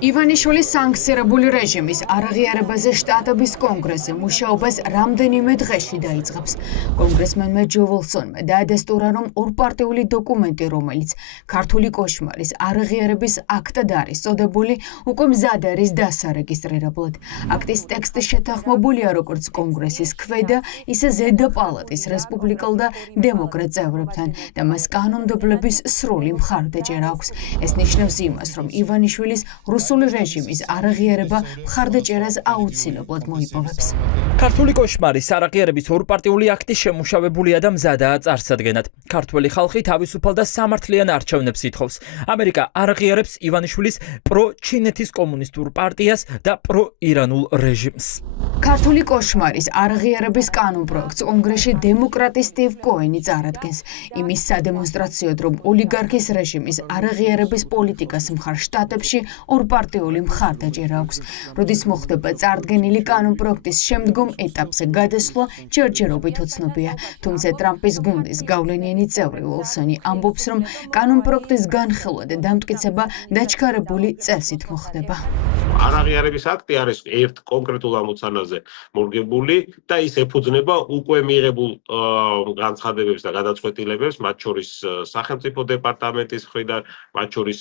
ივანიშვილის სანქცირებული რეჟიმის არაღიარებაზე შტატების კონგრესზე მუშაობას რამდენიმე დღეში დაიწყებს. კონგრესმენმა ჯო ვილსონმა დაადასტურა, რომ ორპარტიული დოკუმენტი, რომელიც ქართული კოშმარის არაღიარების აქტად არის წოდებული, უკვე მზად არის დასარეგისტრირებლად. აქტის ტექსტი შეთანხმებულია როგორც კონგრესის ქვედა, ისე ზედა პალატის რესპუბლიკელ და დემოკრატ წევრებთან და მას კანონმდებლობის სრული მხარდაჭერა აქვს. ეს ნიშნავს იმას, რომ ივანიშვილის რუსული რეჟიმის არაღიარება მხარდაჭერას აუცილებლად მოიპოვებს. ქართული კოშმარის არაღიარების ორპარტიული აქტი შემუშავებულია და მზადაა წარსადგენად. ქართველი ხალხი თავისუფალ და სამართლიან არჩევნებს ითხოვს. ამერიკა არაღიარებს ივანიშვილის პრო-ჩინეთის კომუნისტურ პარტიას და პრო-ირანულ რეჟიმს. ქართული კოშმარის არაღიარების კანონპროექტს კონგრესში დემოკრატი სტივ კოენი წარადგენს. იმის სადემონსტრაციოდ, რომ ოლიგარქის რეჟიმის არაღიარების პოლიტიკას მხარ შტატებში ორპარტიული მხარდაჭერა აქვს. როდის მოხდება წარდგენილი კანონპროექტის შემდგომ ეტაპზე გადასვლა ჯერჯერობით უცნობია. თუმცა ტრამპის გუნდის გავლენიანი წევრი ვილსონი ამბობს, რომ კანონპროექტის განხილვა და დამტკიცება დაჩქარებული წესით მოხდება. არაღიარების აქტი არის ერთ კონკრეტულ ამოცანაზე მორგებული და ის ეფუძნება უკვე მიღებულ განცხადებებს და გადაწყვეტილებებს, მათ შორის სახელმწიფო დეპარტამენტის მხრიდან, მათ შორის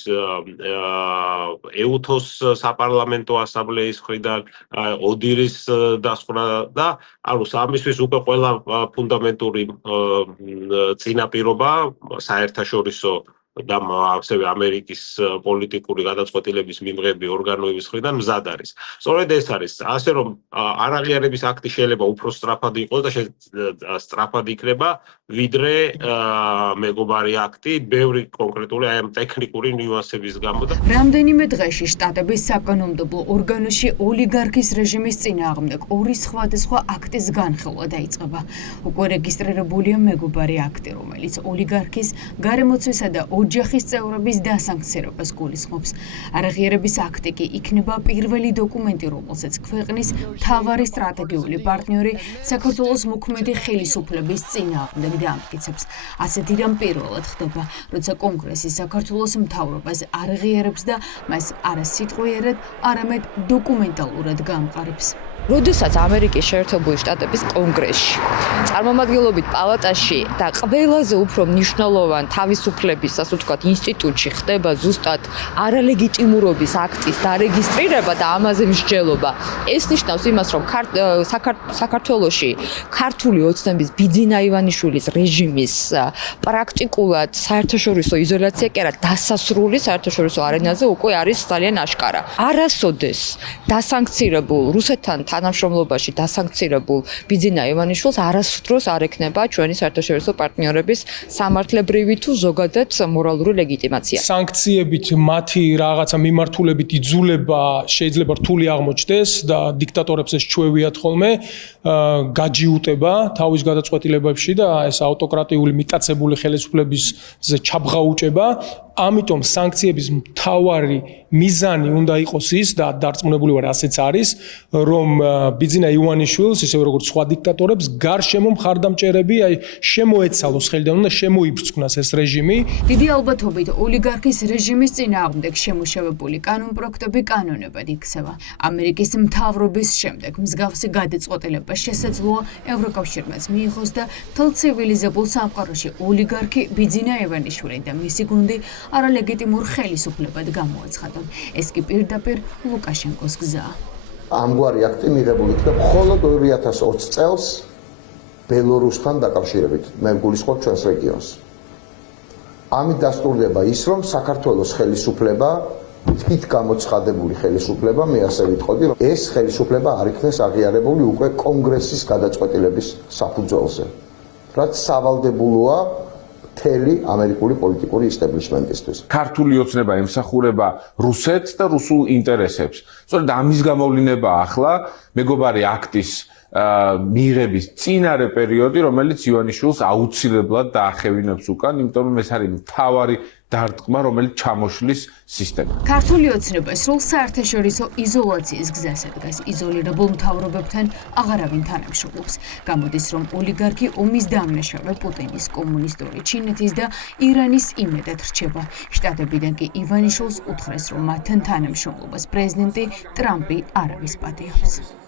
ეუთოს საპარლამენტო ასამბლეის მხრიდან, ოდირის დასკვნა და ამისთვის უკვე ყველა ფუნდამენტური წინაპირობა საერთაშორისო და ასევე ამერიკის პოლიტიკური გადაწყვეტილების მიმღები ორგანოების მხრიდან მზად არის. სწორედ ეს არის, ასე რომ არაღიარების აქტი შეიძლება უფრო სწრაფად იყოს და სწრაფად იქნება, ვიდრე მეგობარი აქტი, ბევრი კონკრეტული აი ამ ტექნიკური ნიუანსების გამო და რამდენიმე დღეში შტატების საკანონმდებლო ორგანოში ოლიგარქის რეჟიმის წინააღმდეგ ორი სხვადასხვა აქტის განხილვა დაიწყება. უკვე რეგისტრირებულია მეგობარი აქტი, რომელიც ოლიგარქის გარემოცვისა და ოჯახის წევრების დასანქცირებას გულისხმობს. არაღიარების აქტი კი იქნება პირველი დოკუმენტი, რომელსაც ქვეყნის მთავარი სტრატეგიული პარტნიორი საქართველოს მოქმედი ხელისუფლების წინააღმდეგ დაამტკიცებს. ასეთი რამ პირველად ხდება, როცა კონგრესი საქართველოს მთავრობას არაღიარებს და მას არა სიტყვიერად, არამედ დოკუმენტალურად გაამყარებს. როდესაც ამერიკის შეერთებული შტატების კონგრესში, წარმომადგენლობით პალატაში და ყველაზე უფრო მნიშვნელოვან თავისუფლების, ასე ვთქვათ, ინსტიტუტში ხდება ზუსტად არალეგიტიმურობის აქტის დარეგისტრირება და ამაზე მსჯელობა. ეს ნიშნავს იმას, რომ საქართველოში ქართული ოცნების ბიძინა ივანიშვილის რეჟიმის პრაქტიკულად საერთაშორისო იზოლაცია კი არა, დასასრული საერთაშორისო არენაზე უკვე არის ძალიან აშკარა. არასოდეს დასანქცირებულ რუსეთთან თანამშრომლობაში დასანქცირებულ ბიძინა ივანიშვილს არასდროს არ ექნება ჩვენი საერთაშორისო პარტნიორების სამართლებრივი თუ ზოგადად მორალური ლეგიტიმაცია. სანქციებით მათი რაღაცა მიმართულებით იძულება შეიძლება რთული აღმოჩნდეს და დიქტატორებს ეს ჩვევიათ ხოლმე გაჯიუტება თავის გადაწყვეტილებებში და ეს ავტოკრატიული მიტაცებული ხელისუფლებისზე ჩაბღაუჭება. ამიტომ სანქციების მთავარი მიზანი უნდა იყოს ის და დარწმუნებული ვარ ასეც არის, რომ ბიძინა ივანიშვილს, ისევე როგორც სხვა დიქტატორებს, გარშემო მხარდამჭერები შემოეცალოს ხელიდან და შემოიბრწყვნას ეს რეჟიმი. დიდი ალბათობით ოლიგარქის რეჟიმის წინააღმდეგ შემუშავებული კანონპროექტები კანონებად იქცევა. ამერიკის მთავრობის შემდეგ მსგავსი გადაწყვეტილება შესაძლოა ევროკავშირმაც მიიღოს და მთელ ცივილიზებულ სამყაროში ოლიგარქი ბიძინა ივანიშვილი და მისი გუნდი არალეგიტიმურ ხელისუფლებად გამოაცხადონ. ეს კი პირდაპირ ლუკაშენკოს გზაა. ამგვარი აქტი მიღებული იქნა მხოლოდ 2020 წელს ბელორუსთან დაკავშირებით, მე გულისხმობ ჩვენს რეგიონს. ამით დასტურდება ის, რომ საქართველოს ხელისუფლება, თვით გამოცხადებული ხელისუფლება, მე ასე ვიტყოდი, რომ ეს ხელისუფლება არ იქნეს აღიარებული უკვე კონგრესის გადაწყვეტილების საფუძველზე, რაც სავალდებულოა მთელი ამერიკული პოლიტიკური ისტაბლიშმენტისთვის. ქართული ოცნება ემსახურება რუსეთს და რუსულ ინტერესებს. სწორედ ამის გამოვლინებაა ახლა მეგობარი აქტის მიღების წინარე პერიოდი, რომელიც ივანიშვილს აუცილებლად დაახევინებს უკან, იმიტომ რომ ეს არის მთავარი დარტყმა, რომელიც ჩამოშლის სისტემა. ქართული ოცნება სრულ საერთაშორისო იზოლაციის გზას ადგას. იზოლირებულ მთავრობებთან აღარავინ თანამშრომლობს. გამოდის, რომ ოლიგარქი ომის დამნაშავე პუტინის, კომუნისტური ჩინეთის და ირანის იმედად რჩება. შტატებიდან კი ივანიშვილს უთხრეს, რომ მათთან თანამშრომლობას პრეზიდენტი ტრამპი არავის პატიობს.